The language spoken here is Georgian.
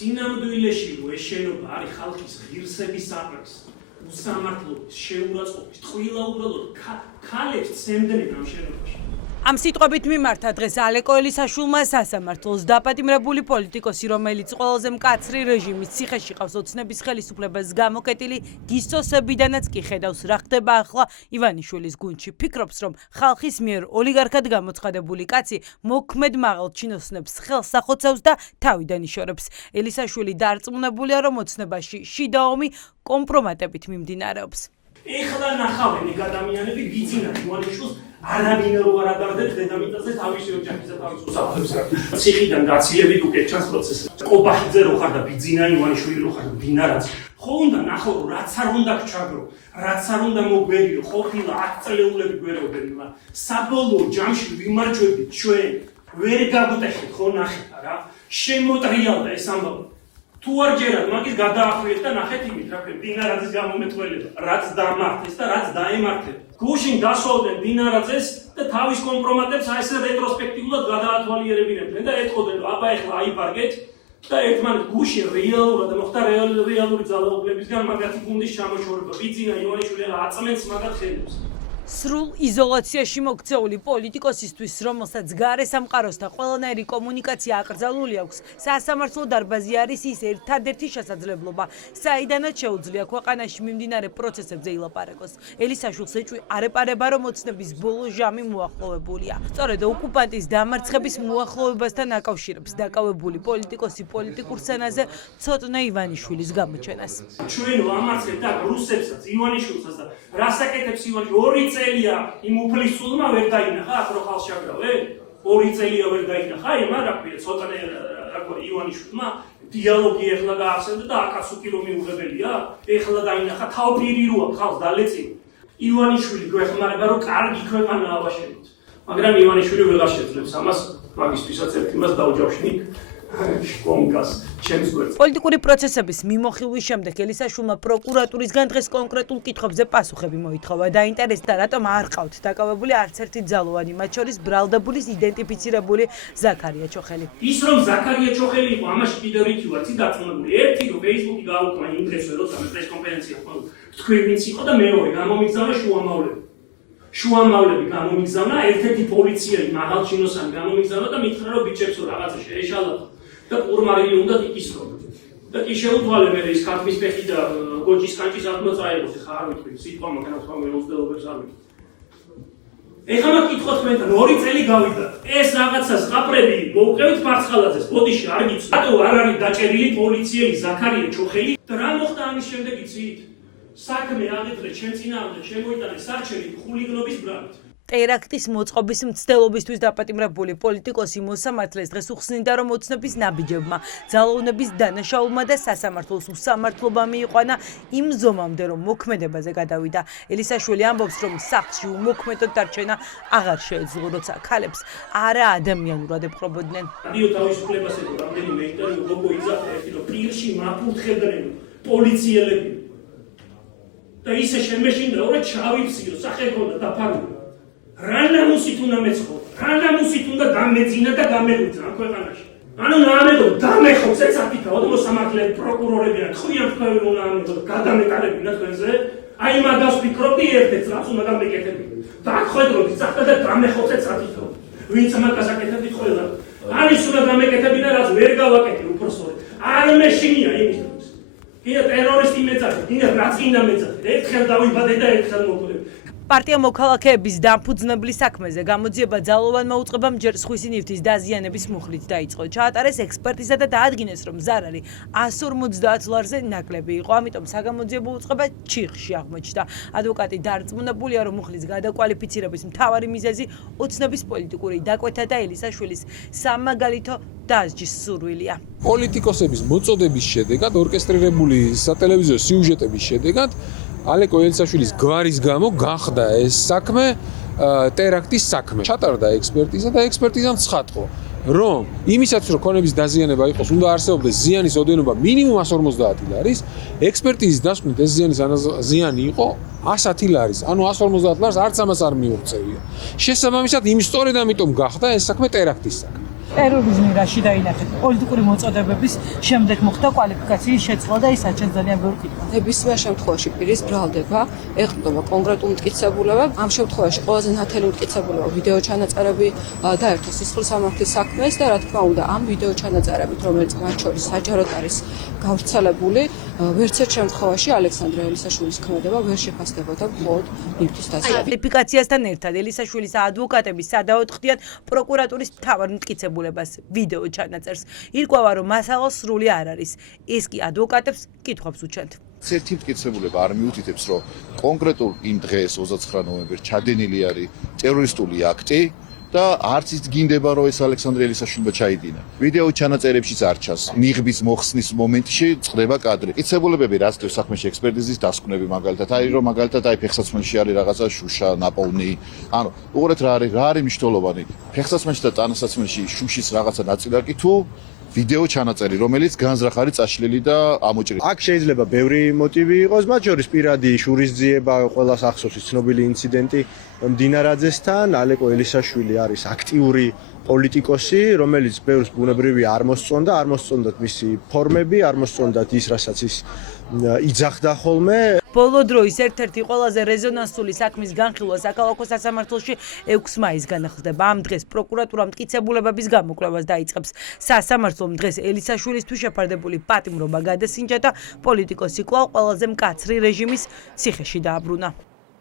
წინამძღოლში ეს შენობა არის ხალხის ღირსების საყრეს, უსამართლობის, შეურაცხყოფის, ტყუილა უბრალოდ ქალებს ცემდნენ ამ შენობაში. Am სიტყვებით მიმართა დღეს ალეკო ელისაშვილმა სასამართლოს დაპატიმრებული პოლიტიკოსი, რომელიც ყველაზე მკაცრი რეჟიმის ციხეში ყავს ოცნების ხელისუფლებას გამოკეტილი გისწოსებიდანაც კი ხედავს რა ხდება ახლა ივანიშვილის გუნდში. ფიქრობს, რომ ხალხის მიერ ოლიგარქად გამოცხადებული კაცი მოქმედ მაღალ ჩინოსნებს ხელს ახოცავს და თავიდან იშორებს. ელისაშვილი დარწმუნებულია, რომ ოცნებაში შიდა ომი კომპრომატებით მიმდინარეობს. ეხლა ნახავენ ეგ ადამიანები გიძინათ ივანიშვილს არავინ რო არ ადარდებს დედამიწაზე თავისი ოჯახის და თავის უსაფრთხოებს. ციხიდან გაცილებით უკვე ჩანს პროცესი. კობახიძე რო ხარ და ბიძინა ივანიშვილი რო ხარ და ბინარაც. ხო უნდა ნახო რომ რაც არ უნდა გჩაგრო, რაც არ უნდა მოგვერიო, ყოფილა 10 წლეულები გვეროდნენ, მაგრამ საბოლოო ჯამში ვიმარჯვებით ჩვენ. ვერ გაგვტეხეთ ხო ნახეთ რა. შემოტრიალდა ეს ამბავი. თუ არ ჯერათ მაგის გადაახვიეთ და ნახეთ იმით რა ქვია დინარაძის გამომეტყველება, რაც დამართეს და რაც დაემართეს. გუშინ დასვავდნენ დინარაძეს და თავის კომპრომატებს აი ესე რეტროსპექტიულად გადაათვალიერებინებდნენ და ეთყოდნენ რომ აბა ეხლა აიბარგეთ და ერთმანეთს გუშინ რეალურად მოხდა რეალური ძალაუფლებისგან მაგათი გუნდის ჩამოშორება. ბიძინა ივანიშვილი აწმენს მაგათ ხელებს. სრულ იზოლაციაში მოქცეული პოლიტიკოსისთვის, რომელსაც გარე სამყაროსთან ყველანაირი კომუნიკაცია აკრძალული აქვს, სასამართლო დარბაზი არის ის ერთადერთი შესაძლებლობა, საიდანაც შეუძლია ქვეყანაში მიმდინარე პროცესებზე ილაპარაკოს. ელისაშვილს ეჭვი არ ეპარება, რომ ოცნების ბოლო ჟამი მოახლოვებულია. სწორედ ოკუპანტის დამარცხების მოახლოვებასთან აკავშირებს დაკავებული პოლიტიკოსი პოლიტიკურ სცენაზე ცოტნე ივანიშვილის გამოჩენას. ჩვენ ვამარცხებთ აქ რუსებსაც, ივანიშვილსაც და რასაკეთებს ივანიშვილი 2 წელია იმ უფლისწულმა ვერ დაინახა აქ რო ხალხს შეგრავენ 2 წელია ვერ დაინახა იმა რა ქვია ცოტნე რა ქვია ივანიშვილმა დიალოგი ეხლა გაახსენდა და აკაც უკი რომ მიუღებელია ეხლა დაინახა თავპირი როა ხალხს დალეწი ივანიშვილი გვეხმარება რომ კარგი ქვეყანა ავაშენოთ მაგრამ ივანიშვილი ვეღარ შეძლებს ამას მაგისთვისაც ერთ იმას დაუჯავშნით კონკას პოლიტიკური პროცესების მიმოხილვის შემდეგ ელისაშვილმა პროკურატურისგან დღეს კონკრეტულ კითხვებზე პასუხები მოითხოვა. დაინტერესდა, რატომ არ ყავთ დაკავებული არც ერთი ძალოვანი, მათ შორის ბრალდებულის იდენტიფიცირებული ზაქარია ჩოხელი. ის რომ ზაქარია ჩოხელი იყო, ამაში კიდევ რითი ვარ, ცი დაწუნებული. ერთი რომ Facebook-ი გააუქმა იმ დღესვე, როცა პრესკონფერენცია ხო, თქვი ვინც იყო და მეორე გამომიგზავნა შუამავლები გამომიგზავნა, ერთ-ერთი პოლიციელი მაღალ ჩინოსანი გამომიგზავნა და მითხრა რომ ბიჭებსო რაღაცა შეეშალა. და პურმარილი უნდა იკისრო. და კი შეუძვალე მე ის ქართლის ფეხი და გოჯის კანჭის ათმა წაიღოს, ხა არ ვიტყვი, სიტყვა მაგას თქვა მე 20-ს არ ვიტყვი. ეხლა მაკითხოთ მე 2 წელი გავიდა. ეს რაღაცას ყაპრები მოუყევით ფარცხალაძეს, ბოდიში არ გიცნობ. რატო არ არის დაჭერილი პოლიციელი ზაქარია ჩოხელი? და რა მოხდა ამის შემდეგ იცით? საქმე აღიძრეს ჩემ წინააღმდეგ შემოიტანეს არჩევი ხულიგნობის ბრალით. ტერაქტის მოწყობის მცდელობისთვის დაპატიმრებული პოლიტიკოსი მოსამართლეს დღეს უხსნიდა, რომ ოცნების ნაბიჯებმა, ძალოვნების დანაშაულმა და სასამართლოს უსამართლობა მიიყვანა იმ ზომამდე, რომ მოქმედებაზე გადავიდა. ელისაშვილი ამბობს, რომ სახლში უმოქმედოდ დარჩენა აღარ შეეძლო, როცა ქალებს არა ადამიანურად ეპყრობოდნენ. რადიო თავისუფლებას ეთო რამდენიმე ინტერვიუ გოგო იძახა ერთი რომ პირში მაფურთხებდნენ პოლიციელები. და ისე შემეშინდა, რომ ჩავიფციო, სახე ქონდა დაფარული. რა ნამუსით უნდა მეცხოვ, რა ნამუსით უნდა დამეძინა და გამეღვიძა ამ ქვეყანაში. ანუ ნამედო დამეხო წეცაფიქაო და მოსამართლეები პროკურორები ან ხვიან თქვენ რომ ნამედო გადამეტარებინა თქვენზე. აი მაგას ვფიქრობდი ერთ-ერთს რაც უნდა გამეკეთებინა. და აქ ხედავთ წახდა და დამეხო წეცაფიქაო. ვინც მაგას აკეთებდით ყველა. არის უნდა გამეკეთებინა რაც ვერ გავაკეთე უბრალოდ. არ მეშინია იმისთვის. კიდე ტერორისტი მეძახე, კიდე რაც გინდა მეძახე. ერთხელ დავიბადე და ერთხელ მოკვდე. პარტია მოქალაქეების დამფუძნებლის საქმეზე გამოძიება ძალოვანმა უწყებამ ჯერ სხვისი ნივთის დაზიანების მუხლით დაიწყო. ჩაატარეს ექსპერტიზა და დაადგინეს, რომ ზარარი 150 ლარზე ნაკლები იყო. ამიტომ საგამოძიებო უწყება ჩიხში აღმოჩნდა. ადვოკატი დარწმუნებულია, რომ მუხლის გადაკვალიფიცირების მთავარი მიზეზი ოცნების პოლიტიკური დაკვეთა და ელისაშვილის სამაგალითო დასჯის სურვილია. პოლიტიკოსების მოწოდების შედეგად, ორკესტრირებული სატელევიზიო სიუჟეტების შედეგად ალეკო ელისაშვილის გვარის გამო გახდა ეს საქმე ტერაქტის საქმე. ჩატარდა ექსპერტიზა და ექსპერტიზამ ცხადყო, რომ იმისაც რომ ქონების დაზიანება იყოს, უნდა არსებობდეს ზიანის ოდენობა მინიმუმ 150 ლარის, ექსპერტიზის დასკვნით ეს ზიანი იყო 110 ლარის, ანუ 150 ლარს არც ამას არ მიუღწევია. შესაბამისად, სწორედ ამიტომ გახდა ეს საქმე ტერაქტის საქმე. ტერორიზმი რაში დაინახეთ? პოლიტიკური მოწოდებების შემდეგ მოხდა კვალიფიკაციის შეცვლა და ის საჩვენს ძალიან ბევრი კითხვა. ნებისმიერ შემთხვევაში პირის ბრალდება, ეყრდნობა კონკრეტულ მტკიცებულებებს. ამ შემთხვევაში ყველაზე ნათელი მტკიცებულება ვიდეო ჩანაწერები დაერთო სისხლის სამართლის საქმეს და რა თქმა უნდა ამ ვიდეო ჩანაწერებით, რომელიც მათ შორის საჯაროდ არის გავრცელებული, ვერც ერთ შემთხვევაში ალექსანდრე ელისაშვილის ქმედება ვერ შეფასდებოდა მხოლოდ ნივთის დაცვით. კვალიფიკაციასთან ერთად ელისაშვილის ადვოკატები სადავოდ ხდიან პროკურატურის მთავარ მტკიცებულებას ვიდეო ჩანაწერს. ირკვევა, რომ მასალა სრული არ არის. ეს კი ადვოკატებს კითხვებს უჩენთ. ერთი მტკიცებულება არ მიუთითებს, რომ კონკრეტულ იმ დღეს 29 ნოემბერს ჩადენილი არის ტერორისტული აქტი და არც ის გინდება, რომ ეს ალექსანდრე ელისაშვილმა ჩაიდინა. ვიდეო ჩანაწერებშიც არ ჩანს. ნიღბის მოხსნის მომენტში წყდება კადრი. მტკიცებულებები რაც დღეს საქმეში ექსპერტიზის დასკვნები მაგალითად, რომ მაგალითად ფეხსაცმელში არის რაღაცა შუშა, ნაპოვნი. ანუ უყურეთ რა არის მნიშვნელოვანი. ფეხსაცმელში და ტანსაცმელში შუშის რაღაცა ნაწილაკი თუ ვიდეო ჩანაწერი, რომელიც განზრახ არის წაშლილი და ამოჭრილი. აქ შეიძლება ბევრი მოტივი იყოს, მათ შორის პირადი შურისძიება, ყველას ახსოვს ცნობილი ინციდენტი მდინარაძესთან. ალეკო ელისაშვილი არის აქტიური პოლიტიკოსი, რომელიც ბევრს ბუნებრივია არ მოსწონდათ მისი ფორმები, არ მოსწონდათ ის, რასაც ის იძახდა ხოლმე. ბოლო დროის ერთ-ერთი ყველაზე რეზონანსული საქმის განხილვა საქალაქო სასამართლოში 6 მაისგან ხდება. ამ დღეს პროკურატურა მტკიცებულებების გამოკვლევას დაიწყებს. სასამართლომ დღეს ელისაშვილისთვის შეფარდებული პატიმრობა გადასინჯა და პოლიტიკოსი კვლავ ყველაზე მკაცრი რეჟიმის ციხეში დააბრუნა.